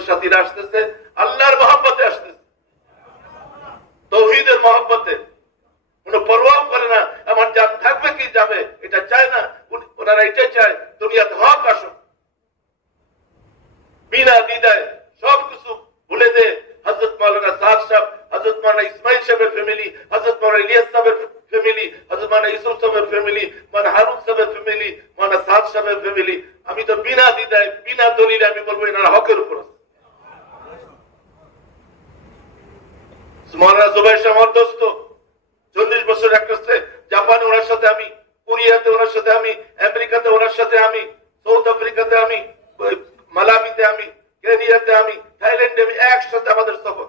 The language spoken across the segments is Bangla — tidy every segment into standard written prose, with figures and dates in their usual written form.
আমাদের সাথীরা আসতেছে আল্লাহর মহব্বতে আসতেছে, তৌহিদের মহব্বতে, কোন পরোয়াও করে না আমার জান থাকবে কি যাবে এটা চায় না। ওনারা এটাই চায় দুনিয়াতে হক আসুক, বিনা দ্বিধায় সবকিছু ভুলে দে। হযরত মাওলানা সাদ সাহেব, হযরত মাওলানা ইসমাইল সাহেবের ফ্যামিলি, হযরত মাওলানা ইলিয়াস সাহেবের ফ্যামিলি, হযরত মাওলানা ইউসুফ সাহেবের ফ্যামিলি, মাওলানা হারুন সাহেবের ফ্যামিলি, মাওলানা সাদ সাহেবের ফ্যামিলি, আমি তো বিনা দ্বিধায় বিনা দলিলে আমি বলবো এনারা হকের উপর আছে। মাওলানা জুবাইর সাহেব আমার দোস্ত, 40 বছর এক করছে, জাপানে ওনার সাথে আমি, কোরিয়াতে ওনার সাথে আমি, আমেরিকাতে ওনার সাথে আমি, সাউথ আফ্রিকাতে আমি, মালাবিতে আমি, কেনিয়াতে আমি, থাইল্যান্ডে আমি, একসাথে আমাদের সফর।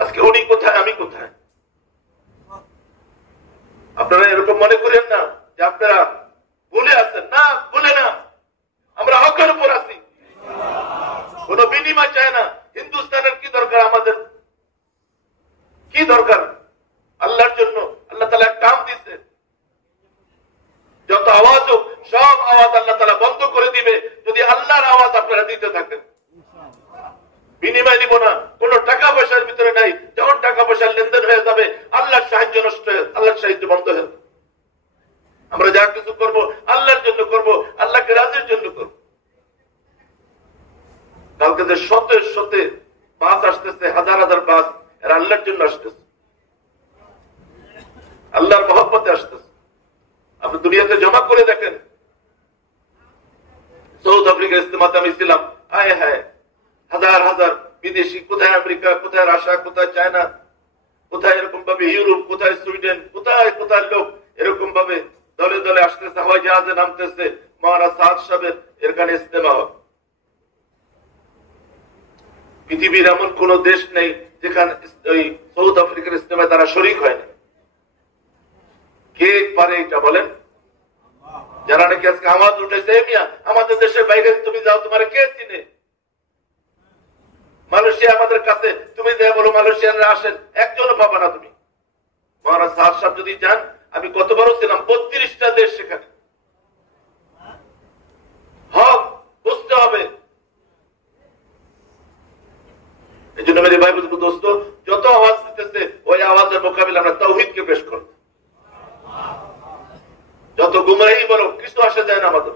আজকে উনি কোথায় আমি কোথায়? আপনারা এরকম মনে করেন না যে আপনারা ভুলে আছেন, না ভুলে না, আমরা হকের উপর আছি, কোন বিনিময় চায় না। হিন্দুস্তানের কি দরকার, আমাদের কি দরকার? আল্লাহর জন্য আল্লাহ তাআলা কাম দিচ্ছে, যত আওয়াজ হোক সব আওয়াজ আল্লাহ তাআলা বন্ধ করে দিবে যদি আল্লাহর আওয়াজ আপনারা দিতে থাকেন। বিনিময় দিব না, কোন টাকা পয়সার ভিতরে নাই। যখন টাকা পয়সার লেনদেন হয়ে যাবে আল্লাহর সাহায্য নষ্ট হয়ে, আল্লাহর সাহায্য বন্ধ হয়ে যাবে। আমরা যা কিছু করব আল্লাহর জন্য করব, আল্লাহকে রাজির জন্য করব। কালকে যে শতে শতে বাস আসতেছে, হাজার হাজার বাস, এরা আল্লাহর জন্য আসতেছে, আল্লাহর মহব্বতে আসতেছে। আপনি দুনিয়াতে জমা করে দেখেন, সাউথ আফ্রিকার ইস্তেমাতে আমি ছিলাম, হায় হায় হাজার হাজার বিদেশি, কোথায় আমেরিকা, কোথায় রাশিয়া, কোথায় চায়না, কোথায় এরকম ভাবে ইউরোপ, কোথায় সুইডেন, কোথায় কোথায় লোক এরকম ভাবে দলে দলে আসতেছে, হাওয়াই জাহাজে নামতেছে। মাওলানা সাদ সাহেবের এখানে ইস্তেমা হবে। পৃথিবীর এমন কোন দেশ নেই যেখানে ওই সাউথ আফ্রিকার ইস্তেমায় তারা শরীক হয় না। কে পারে এটা বলেন? যারা নাকি আজকে আওয়াজ উঠেছে, মিয়া আমাদের দেশের বাইরে তুমি যাও, তোমার কে চিনে? মালয়েশিয়া আমাদের কাছে, তুমি দেয় বলো মালয়েশিয়ানরা আসেন, একজনও পাবা না তুমি। মাওলানা সাদ সাহেব যদি যান, আমি কত বড় ছিলাম, 32টা দেশ সেখানে। হক বুঝতে হবে। এই জন্য মেরে ভাই বুঝবো দোস্ত, যত আওয়াজ দিতেছে ওই আওয়াজের মোকাবিলা আমরা তাওহীদকে পেশ করব। যত গুমরাহি বলো, কিছু আসে যায় না আমাদের।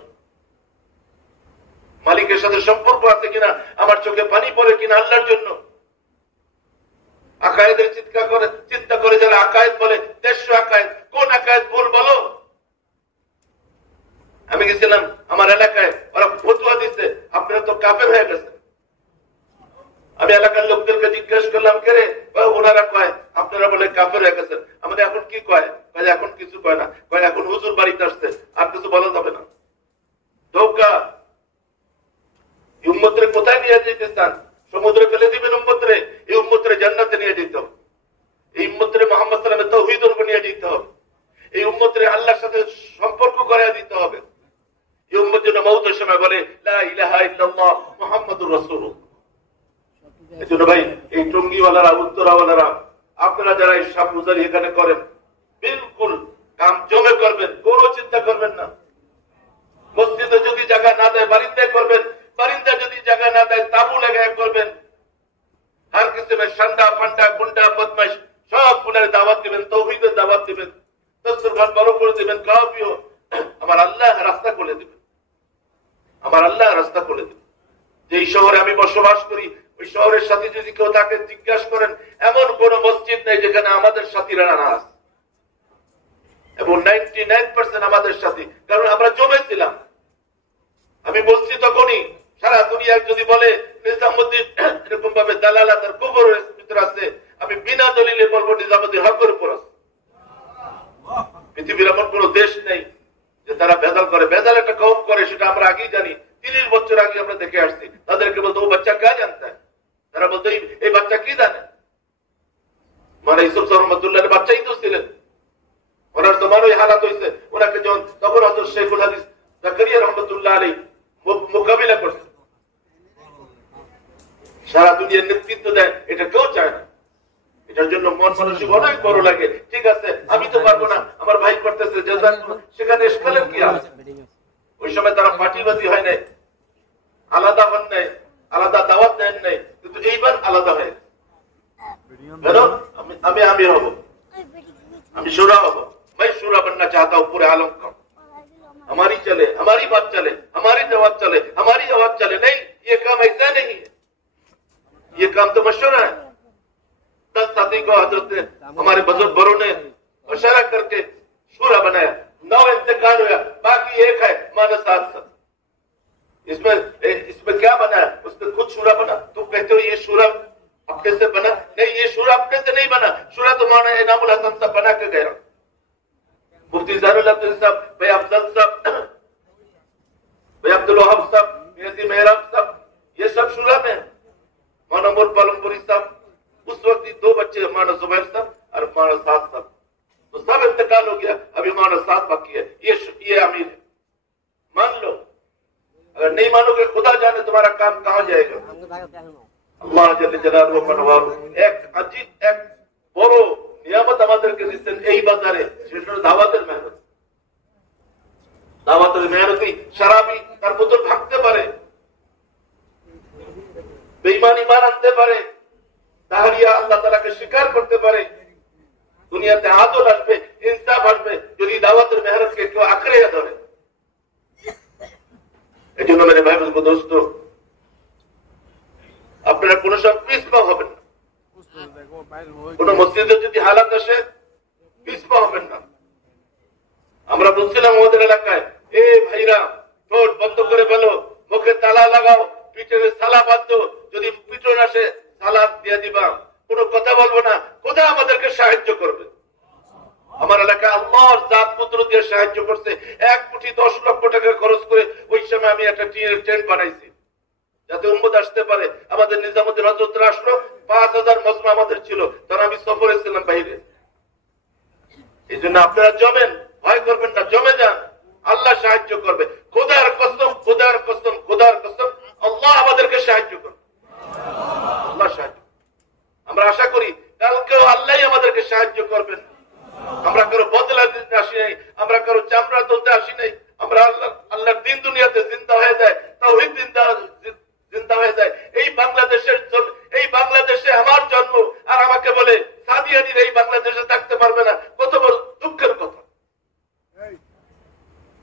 মালিকের সাথে সম্পর্ক আছে কিনা, আমার চোখে পানি পড়ে কিনা আল্লাহর জন্য। আকায়েদের চিন্তা করে যারা আকায়েদ বলে, 150 আকায়েদ, কোন আকায়েদ ভুল বলো? আমি গেছিলাম আমার এলাকায়, ওরা ফতুয়া দিচ্ছে আপনারা তো কাফের হয়ে গেছে। আমি এলাকার লোকদেরকে জিজ্ঞেস করলাম, কে রে? ওনারা কয় আপনারা বলে কাফের হয়ে গেছেন। আমাদের এখন কি কয়? এখন কিছু কয় না, কয় এখন হুজুর বাড়িতে আসছে, আর কিছু বলা যাবে না। ধোকা। উম্মতরে কোথায় নিয়ে যেতে চান? সমুদ্রে ফেলে দিবেন উম্মতরে? এই উম্মতরে জান্নাতে নিয়ে যেতে হবে। এই উম্মতরে মুহাম্মদ সাল্লাল্লাহু আলাইহি ওয়াসাল্লামের তাওহীদের উপর নিয়ে যেতে হবে। এই উম্মতরে আল্লাহর সাথে সম্পর্ক করায় দিতে হবে। এই উম্মত যেন মওতের সময় বলে লা ইলাহা ইল্লাল্লাহ মুহাম্মাদুর রাসূলুল্লাহ। এজন্য ভাই, এই টঙ্গিওয়ালারা, উত্তরাওয়ালারা, আপনারা যারা এই সাবুজারি এখানে করেন, বিলকুল কাম জমে করবেন, কোনো চিন্তা করবেন না। মসজিদে যদি জায়গা না দেয় বারিন্দায় করবেন, বারিন্দা যদি জায়গা না দেয় তাবু লাগায় করবেন। আর কিসিমের সান্ডা ফান্ডা গুন্ডা বদমাইশ সব গুনার দাওয়াত দিবেন, তাওহীদের দাওয়াত দিবেন, দস্তরখান বড় করে দিবেন, খাওয়া পিও। আমার আল্লাহ রাস্তা খুলে দিবেন, আমার আল্লাহ রাস্তা খুলে দিবেন। যে শহরে আমি বসবাস করি, ওই শহরের সাথে যদি কেউ তাকে জিজ্ঞাসা করেন, এমন কোন মসজিদ নেই যেখানে আমাদের সাথীরা না আছে, এবং 99% আমাদের সাথী। কারণ আমরা জমেছিলাম। আমি বলছি তখনই, সারা দুনিয়ার যদি বলে নিজামুদ্দিন এরকম ভাবে দালালাতের কুফরের ভিতরে আছে, আমি বিনা দলিলে বলবো নিজামুদ্দিন হকের উপর আছে। পৃথিবীর এমন কোন দেশ নেই যে তারা ভেজাল করে। ভেজাল একটা কম করে, সেটা আমরা আগেই জানি। 30 বছর আগে আমরা দেখে আসছি। তাদেরকে বলতো ও বাচ্চা কা জানতে, তারা বলতো এই বাচ্চা কি জানে। মানে ইউসুফ রহমতুল্লাহ বাচ্চাই তো ছিলেন, ওনার তোমার ওই হালাত হয়েছে। ওনাকে যখন তখন হযরত শেখুল হাদিস জাকারিয়া রহমতুল্লাহ আলাইহি মোকাবিলা করছে। সারা দুনিয়ার নেতৃত্ব দেয়, এটা কেউ চায় না। এটার জন্য মন মানসিক অনেক বড় লাগে। ঠিক আছে, আমি তো পারবো না, আমার ভাই করতেছে, সেখানে ইশকালের কি আছে? ওই সময় তারা পার্টিবাদী হয় নাই, আলাদা হন নাই, আলাদা দাওয়াত দেন নাই, কিন্তু এইবার আলাদা হয়ে কেন? আমি আমির হব, আমি শুরা হব। मैं शुरा बनना चाहता हूँ पूरे आलम का। हमारी चले, हमारी बात चले, हमारी जवाब चले, हमारी जवाब चले। नहीं, ये काम ऐसा नहीं है, ये काम तो मशवरा है। 10 साथी को हजरत ने, हमारे बुजुर्ग बड़ों ने मशवरा करके शुरा बनाया। 9 इंतकाल हुआ, बाकी एक है माना 7 सब। इसमें क्या बना है? उसने खुद शुरा बना। तुम कहते हो ये शुरा अपने से बना? नहीं, ये शुरा अपने से नहीं बना। शुरा तो मौलाना इनामुल हसन साहब बना के गया, मुफ्ती ज़ारुल अब्दुल साहब, भाई अफजल साहब, भाई अब्दुल वहाब साहब, मेहदी मेहराब साहब, ये सब शुरा में। मौलाना मोर पालमपुरी साहब, उस वक्त 2 बच्चे, मौलाना जुबैर साहब और मौलाना साद साहब, तो सब इंतकाल हो गया। अभी मौलाना साद बाकी है। ये अमीर है, मान लो। अगर नहीं मानोगे, खुदा जाने तुम्हारा काम कहाँ जाएगा। अल्लाह जल्ले जलालहु मनवाहु एक अजीब, एक বড় নিয়ামত আমাদেরকে দিচ্ছেন এই বাজারে, সেটা হলো দাওয়াতের মেহনত। দাওয়াতের মেহনতি শরাবি তার বোতল ভাঙতে পারে, বেঈমান ঈমান আনতে পারে, তাহরিয়া আল্লাহ তাআলাকে স্বীকার করতে পারে। দুনিয়াতে আদল আসবে, ইনসাফ আসবে, যদি দাওয়াতের মেহনতকে কেউ আঁকড়ে ধরে। এই জন্য মেরে ভাই বলবো, দোস্ত, আপনারা কোনো সব পিছপা হবেন না। কোন মসজিদে যদি হালাত আসে, পিছপা হবেন না। আমরা বলছিলাম আমাদের এলাকায়, এ ভাইরা, ঠোঁট বন্ধ করে ফেলো, মুখে তালা লাগাও, পিঠে সালা বাঁধো, যদি পিটন আসে সালাদ দিয়ে দিবা, কোনো কথা বলবো না, খোদা আমাদেরকে সাহায্য করবে। আমার এলাকায় আল্লাহর জাত পুত্র দিয়ে সাহায্য করছে। 1 কোটি 10 লক্ষ টাকা খরচ করে ওই সময় আমি একটা টিনের টেন্ট বানাইছি, যাতে উম্মত আসতে পারে। আমাদের নিজামুদ্দিন হযরতরা আসলো, 5000 মজমা আমাদের ছিল, তখন আমি সফরে ছিলাম বাইরে। এই জন্য আপনারা জমেন, ভয় করবেন না, জমে যান, আল্লাহ সাহায্য করবে। খোদার কসম, খোদার কসম, খোদার কসম, আল্লাহ আমাদেরকে সাহায্য করবে। আল্লাহ সাহায্য, আমরা আশা করি কালকেও আল্লাহ আমাদেরকে সাহায্য করবেন। আমরা কারো বদলা দিতে আসি নাই, আমরা কারো চামড়া তুলতে আসি নাই। আমরা আল্লাহর দিন দুনিয়াতে জিন্দা হয়ে যায়, তাওহীদ জিন্দা হয়ে যায়। এই বাংলাদেশের জন্য, এই বাংলাদেশে আমার জন্ম, আর আমাকে বলে সাদিয়ানির এই বাংলাদেশে থাকতে পারবে না, কত বড় দুঃখের কথা।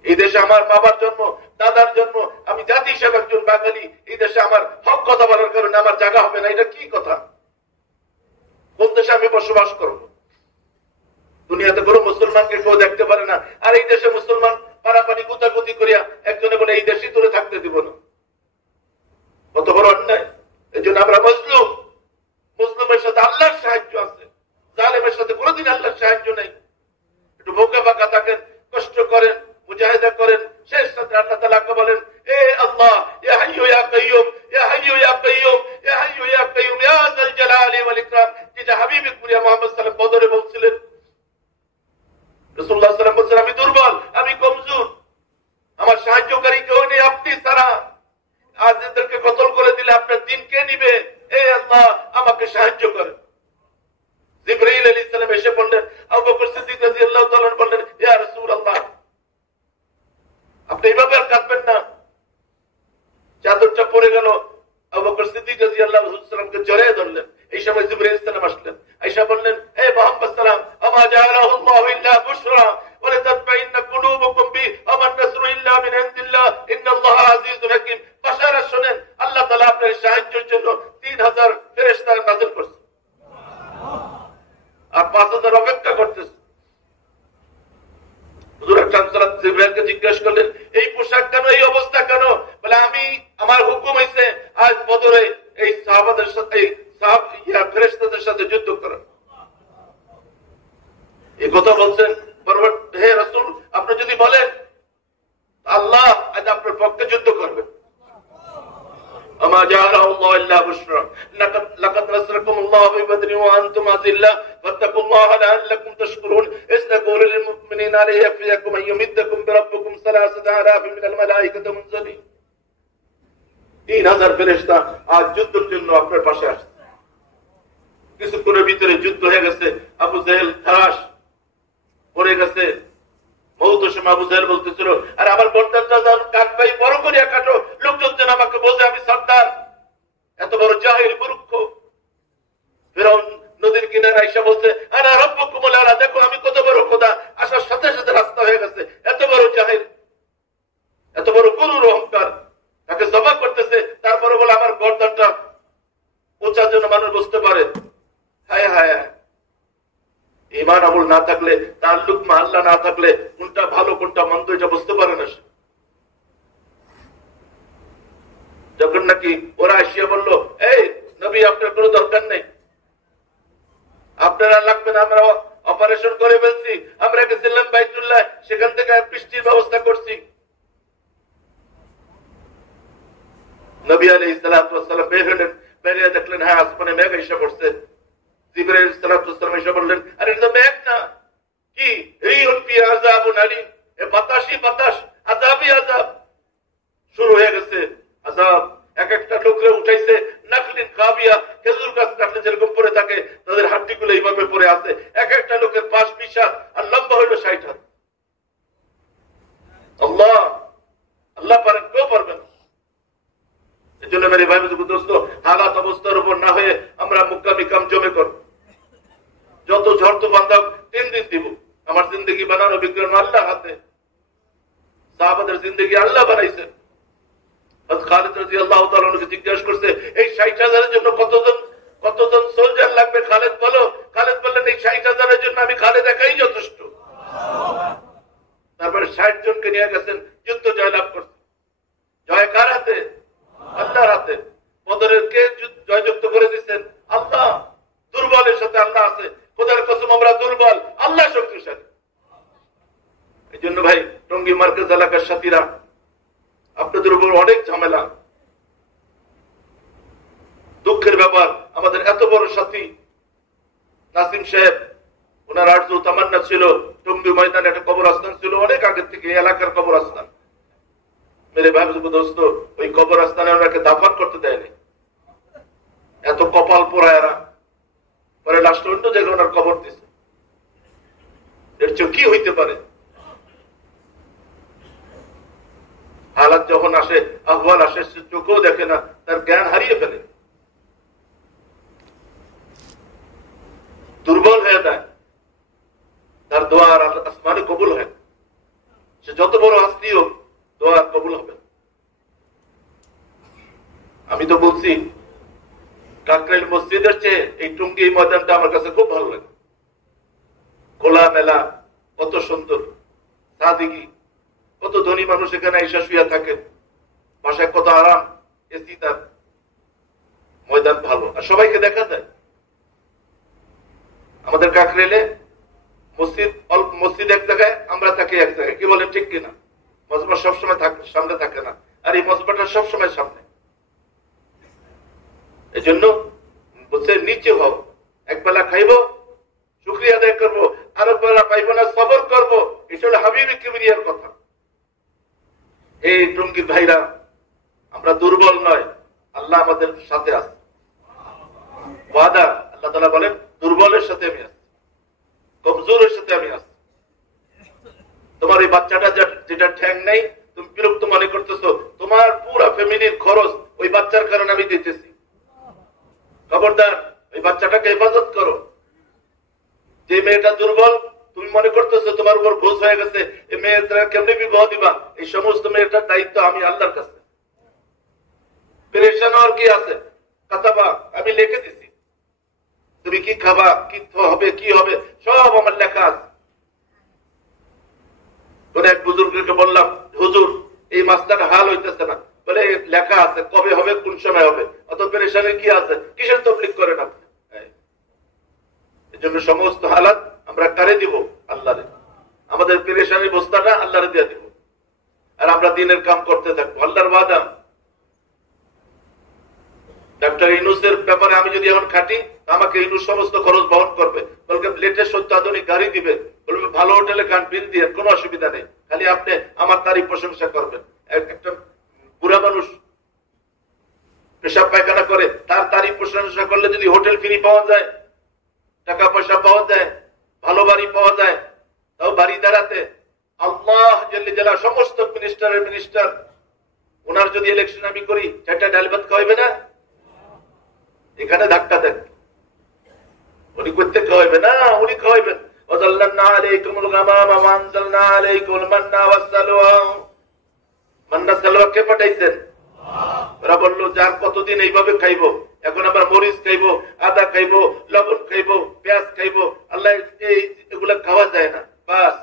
এই দেশে আমার বাবার জন্ম, দাদার জন্ম, আমি জাতি হিসেবে একজন বাঙালি। এই দেশে আমার হক কথা বলার কারণে আমার জায়গা হবে না, এটা কি কথা? কোন দেশে আমি বসবাস করব? দুনিয়াতে কোনো মুসলমানকে কেউ দেখতে পারে না, আর এই দেশে মুসলমান পারাপারি গুতাগুতি করিয়া একজনে বলে এই দেশই তোরে থাকতে দিব না। কত বড় অন্যায়। এই জন্য আমরা মজলুম, মুসলিমের সাথে আল্লাহর সাহায্য আছে, জালেমের সাথে কোনোদিন আল্লাহর সাহায্য নেই। একটু বোকা বাঁকা থাকেন, কষ্ট করেন, মুজাহিদা করেন, শেষ সাথে আল্লাহ তাআলাকে বলেন, এ আল্লাহ, ইয়া হাইয়্যু ইয়া কাইয়্যুম, ইয়া হাইয়্যু ইয়া কাইয়্যুম, ইয়া হাইয়্যু ইয়া কাইয়্যুম, ইয়া যাল জালালি ওয়াল ইকরাম। যেটা হাবিবে কুরিয়া মুহাম্মদ সাল্লাল্লাহু আলাইহি ওয়াসাল্লাম বদরে বলছিলেন। রাসূলুল্লাহ সাল্লাল্লাহু আলাইহি ওয়াসাল্লাম বলছেন, আমি দুর্বল, আমি কমজোর, আমার সাহায্যকারী কেউ নেই আপনি ছাড়া। আজ এদেরকে কতল করে দিলে আপনার দিন কে নিবে? এ আল্লাহ, আমাকে সাহায্য করেন। জিবরাইল আলাইহিস সালাম এসে বললেন, আবু বকর সিদ্দিক রাদিয়াল্লাহু তাআলা বললেন, ইয়া রাসূলুল্লাহ, আপনি এইভাবে আর কাঁদবেন না। চাদরটা পড়ে গেল, আবু বকর সিদ্দিক রাদিয়াল্লাহু তাআলাকে জড়িয়ে ধরলেন। এই সময় জিবরাইল আলাইহিস সালাম আসলেন, আয়েশা বললেন, হে মুহাম্মদ সাল্লাম, আমা জাআলাহু আল্লাহু ইল্লা বুশরা ওয়া লিতাতমাইন্না কুলুবুকুম বি ওয়া মান নাসরু ইল্লা মিন ইনদিল্লাহ ইন্নাল্লাহা আজিজুন হাকীম। বাশারা শুনেন, আল্লাহ তাআলা আপনার সাহায্যের জন্য 3000 ফেরেশতা নাযিল করেছেন, আর 5000 অপেক্ষা করতেছে। হুজুর আকরাম সাল্লাল্লাহু আলাইহি ওয়াসাল্লাম জিবরাইলকে জিজ্ঞাসা করলেন, এই পোশাক কেন, এই অবস্থা কেন? বলে, আমি, আমার হুকুম হইছে আজ বদরে এই সাহাবাদের সাথে, এই ফেরেশতাদের সাথে যুদ্ধ করেন। এই কথা বলছেন, হে রাসূল, আপনি যদি বলেন আল্লাহ আজ আপনার পক্ষে যুদ্ধ করবেন। আমা জাআলাহু আল্লাহু ইল্লা বুশরা লাকাদ নাসরাকুমুল্লাহু বিবদরিন ওয়া আনতুম আযিল্লাহ ফাত্তাকুল্লাহা লাআল্লাকুম তাশকুরুন ইসতাগফিরু লিল মুমিনিনা লিয়াগফিরাকুম আyyumiddকুম বিরাব্বিকুম 3000 মিনাল মালায়েকাতি মুনজালিন। 3000 ফেরেশতা আজ যুদ্ধের জন্য আপনার পাশে আসছে। কিছুক্ষণের ভিতরে যুদ্ধ হয়ে গেছে। আবু জাহেল ধাস পড়ে গেছে। বহুত সময় আবু জাহেল বলতেছিল, আর আমার বর্দারটা কাট ভাই বড় করিয়া কাটো, লোকজন যেন আমাকে বোঝে আমি সর্দার। এত বড় জাহিল মূর্খ। ফিরআউন নদীর কিনারে আইসা বলছে আনা রাব্বুকুমুল আলা, দেখো আমি কত বড় খোদা, আসার সাথে সাথে রাস্তা হয়ে গেছে। এত বড় জাহিল, এত বড় গুরুর অহংকার, তাকে জবাব করতেছে। তারপরে বলে আমার গর্দানটা উঁচার জন্য মানুষ বুঝতে পারে। হায় হায়, ঈমান আমল না থাকলে, তাআল্লুক মা আল্লাহ না থাকলে কোনটা ভালো কোনটা মন্দ এটা বুঝতে পারে না। যখন নাকি ওরা আসিয়া বলল এই নবী আপনার কোনো দরকার নেই, আপনারা লাগবে না, আমরা অপারেশন করে ফেলছি, আমরা গেছিলাম বাইতুল্লাহ, সেখান থেকে বৃষ্টির ব্যবস্থা করছি। নবী আলাইহিস সালাতু ওয়াস সালাম বের হলেন, বেরিয়ে দেখলেন হ্যাঁ আসমানে মেঘ এসে পড়ছে। জিবরাইল আলাইহিস সালাতু ওয়াস সালাম এসে বললেন আরে এটা মেঘ না, কি রিহুন ফি আযাবুন আলীম, এ বাতাসই বাতাস, আযাবই আযাব। শুরু হয়ে গেছে আযাব। এক একটা লোকরে উঠাইছে নাকলিন কাবিয়া, খেজুর গাছ কাটলে যেরকম পড়ে থাকে তাদের হাড্ডিগুলো এইভাবে পড়ে আছে। এক একটা লোকের পাশ 20 হাত আর লম্বা হইল 60 হাত। আল্লাহ আল্লাহ পারেন, কেউ পারবেন। এই জন্য মেরে ভাই দোস্ত, হালাত অবস্থার উপর না হয়ে আমরা মুক্কামি কাম জমে করব। যত ঝড় তুফান দাও 3 দিন দিব। আমার জিন্দগি বানানো বিজ্ঞান আল্লাহ হাতে। সাহাবাদের জিন্দগি আল্লাহ বানাইছেন। খালিদ রাদিয়াল্লাহু তাআলা ওনাকে জিজ্ঞাসা করছে এই 60,000-এর জন্য কতজন সোলজার লাগবে খালিদ বলো। খালিদ বললেন এই 60,000-এর জন্য আমি খালিদ একাই যথেষ্ট। তারপরে 60 জনকে নিয়ে গেছেন, যুদ্ধ জয়লাভ করছে। জয় কার হাতে? আল্লাহর হাতে। বদরের কে জয়যুক্ত করে দিচ্ছেন? আল্লাহ। দুর্বলের সাথে আল্লাহ আছে। খোদার কসম আমরা দুর্বল, আল্লাহ শক্তিশালী। এই জন্য ভাই টঙ্গী মার্কেজ এলাকার সাথীরা, আপনাদের উপর অনেক ঝামেলা। দুঃখের ব্যাপার, আমাদের এত বড় সাথী নাসিম সাহেব, ওনার আরজু তামান্না ছিল টঙ্গী ময়দানে একটা কবরস্থান ছিল অনেক আগের থেকে, এলাকার কবরস্থান। মেরে ভাই দোস্ত, ওই কবরস্থানে ওনাকে দাফন করতে দেয়নি। এত কপাল পোড়ায়রা, পরে লাস্ট অন্য জায়গায় ওনার কবর দিছে। এর চেয়ে কি হইতে পারে? হালাত যখন আসে, আহ্বান আসে, সে চোখেও দেখে না, তার জ্ঞান হারিয়ে ফেলে, দুর্বল হয়ে যায়। তার দোয়া আর আসমানে কবুল হয়। সে যত বড় হাস্তি হোক, দোয়া কবুল হবে। আমি তো বলছি কাকরাইল মসজিদের চেয়ে এই টুঙ্গি ময়দানটা আমার কাছে খুব ভালো লাগে। খোলা মেলা, কত সুন্দর, সাদিকি, কত ধনী মানুষ এখানে এসে শুয়ে থাকে, বাসায় কত আরাম, এসি, তার ময়দান ভালো, আর সবাইকে দেখা যায়। আমাদের কাকরাইলে মসজিদ এক জায়গায়, আমরা থাকি এক জায়গায়, কি বলেন ঠিক কিনা? মজমা সবসময় সামনে থাকে না, আর এই মজমাটা সবসময় সামনে। এই জন্য বলছে নিচে হও, একবেলা খাইব, শুকরিয়া আদায় করবো, আর একবেলা পাইব না, সবর করবো। এটা হলো হাবিবে কিবরিয়ার কথা। এই টঙ্গীর ভাইরা, আমরা দুর্বল নয়, আল্লাহ আমাদের সাথে আছে। ওয়াদা, আল্লাহ তাআলা বলেন দুর্বলের সাথে আমি আছি, কমজোরের সাথে আমি আছি। তোমার এই বাচ্চাটা যেটা ঠ্যাং নেই, তুমি বিরক্ত মনে করতেছো, তোমার পুরা ফ্যামিলির খরচ ওই বাচ্চার কারণে আমি দিতেছি। খবরদার, ওই বাচ্চাটাকে হেফাজত করো। যে মেয়েটা দুর্বল, তুমি মনে করতেছো তোমার উপর বোঝ হয়ে গেছে, এই মেয়েটা কেমনি বিবাহ দিবা, এই সমস্ত মেয়েটার দায়িত্ব আমি আল্লাহর কাছে। পেরেশান হওয়ার কি আছে? কাতাবা, আমি লিখে দিছি, তুমি কি খাবা, কি হবে, কি হবে, সব আমার লেখা আছে। কোন এক বুজুর্গকে বললাম, হুজুর এই মাসটার হাল হইতেছে না, বলে লেখা আছে কবে হবে, কোন সময় হবে, অত পেরেশানি কি আছে, কিসের তবলিগ করেন আপনি? এই জন্য সমস্ত হালাত আমরা কারে দিব? আল্লাহরে। আমাদের পেরেশানি বস্তাটা আল্লাহরে দিয়ে দিব, আর আমরা দিনের কাম করতে থাকবো। আল্লাহর ওয়াদা। ডাক্তার ইউনূসের ব্যাপারে আমি যদি এখন খাটি, আমাকে ইউনূস সমস্ত খরচ বহন করবে, বলবে লেটেস্ট অত্যাধুনিক গাড়ি দিবে, বলবে ভালো হোটেলে খান, বিল দিয়ে, কোনো অসুবিধা নেই, খালি আপনি আমার তারিফ প্রশংসা করবেন। একটা বুড়া মানুষ পেশাব পায়খানা করে, তার তারিফ প্রশংসা করলে যদি হোটেল ফ্রি পাওয়া যায়, টাকা পয়সা পাওয়া যায়, ভালো বাড়ি পাওয়া যায়, তাও বাড়ি দাঁড়াতে আল্লাহ জাল্লে জালাল সমস্ত মিনিস্টার, ওনার যদি ইলেকশন আমি করি, 4টা ডাল ভাত খাওয়াইবে না? এখানে ধাক্কা দেন, উনি করতে খাওয়াইবেন না, উনি খাওয়াইবেন। মান্না সালোয়াকে পাঠাইছেন, ওরা বললো যার কতদিন এইভাবে খাইবো, এখন আমরা মরিচ খাইবো, আদা খাইবো, লবণ খাইবো, পেঁয়াজ খাইবো, আল্লাহ এগুলা খাওয়া যায় না। বাস